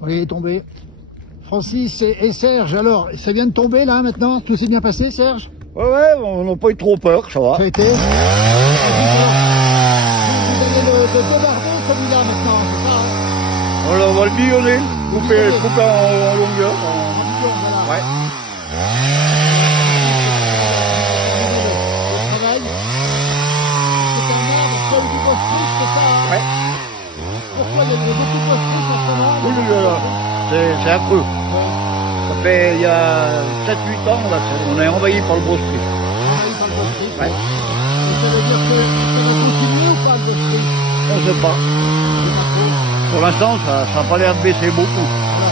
Oui, il est tombé. Francis et Serge, alors, ça vient de tomber là maintenant? Tout s'est bien passé, Serge? Ouais, on n'a pas eu trop peur, ça va. Ça a été. Vous allez le débarder celui-là maintenant, c'est ça, hein? On va le billonner, couper en longueur. Ouais. Le travail. C'est un arbre, c'est du bosprich, c'est ça, hein? Ouais. Pourquoi il y a beaucoup de bosprich en ce moment? Oui, c'est affreux. Ça fait, il y a 7-8 ans, là, on est envahi par le bosprich. Ouais. Et ça veut dire que ça va continuer ou pas le bosprich? On ne sait pas. Pour l'instant, ça n'a pas l'air de baisser beaucoup. Voilà.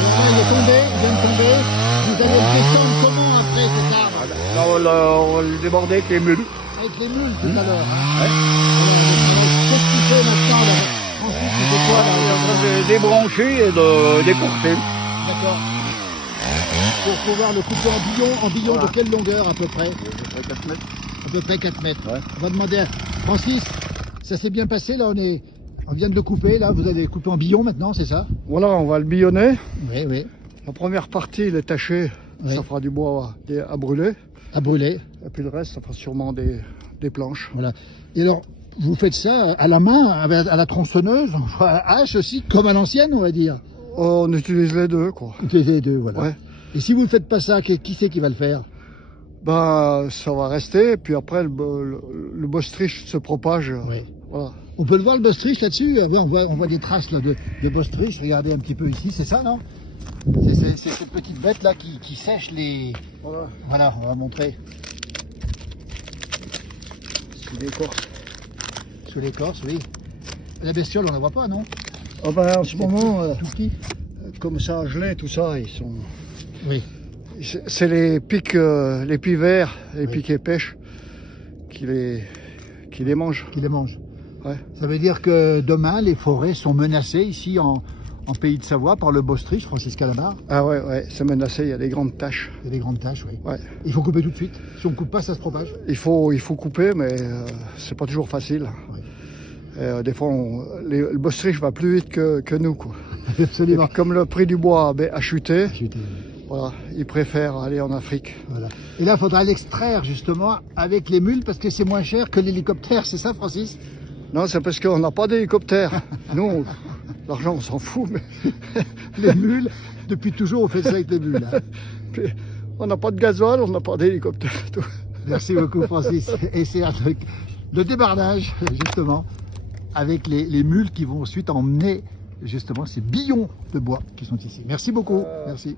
Et là, il est tombé, il vient de tomber. Vous allez le descendre comment après cet arbre? Là, on va le déborder avec les mules. Avec les mules tout à l'heure. Hein. Ouais. Qu'est-ce que tu fais maintenant là? Ensuite, tu fais quoi On est en là? train de débrancher et de décourter. D'accord. Pour pouvoir le couper en billon voilà. De quelle longueur à peu près? 4 mètres. À peu près 4 mètres. Ouais. On va demander à Francis, ça s'est bien passé là, on vient de le couper, là, vous allez le couper en billon maintenant, c'est ça? Voilà, on va le billonner. Oui, oui. La première partie, il est taché, oui. Ça fera du bois à brûler. À brûler. Et puis le reste, ça fera sûrement des planches. Voilà. Et alors, vous faites ça à la main, à la tronçonneuse, à la hache aussi, comme à l'ancienne, on va dire? On utilise les deux, quoi. On utilise les deux, voilà. Ouais. Et si vous ne faites pas ça, qui c'est qui va le faire? Ben, ça va rester, et puis après, le bosprich se propage. Oui. Voilà. On peut le voir le bosprich là-dessus, on voit des traces là, de bosprich, regardez un petit peu ici, c'est ça, non? C'est cette petite bête là qui sèche les... Voilà. Voilà, on va montrer. Sous l'écorce. Sous l'écorce, oui. La bestiole, on la voit pas, non? Ah ben, en ce moment, tout petit. comme ça a gelé, tout ça, ils sont... Oui. C'est les pics verts, les pics et pêches qui les mangent. Qui les mangent. Ouais. Ça veut dire que demain, les forêts sont menacées ici en Pays de Savoie par le bosprich, Francis Calamar. Ah ouais, c'est menacé, il y a des grandes taches. Il y a des grandes taches, oui. Ouais. Il faut couper tout de suite. Si on ne coupe pas, ça se propage. Il faut couper, mais c'est pas toujours facile. Oui. Des fois, le bosprich va plus vite que nous, quoi. Absolument. Comme le prix du bois a chuté. Voilà, ils préfèrent aller en Afrique. Voilà. Et là, il faudra l'extraire justement avec les mules parce que c'est moins cher que l'hélicoptère, c'est ça, Francis? Non, c'est parce qu'on n'a pas d'hélicoptère. Nous, l'argent, on s'en fout, mais les mules, depuis toujours, on fait ça avec les mules. Hein. Puis, on n'a pas de gasoil, on n'a pas d'hélicoptère. Merci beaucoup, Francis. Et c'est le débardage, justement, avec les mules qui vont ensuite emmener justement ces billons de bois qui sont ici. Merci beaucoup. Merci.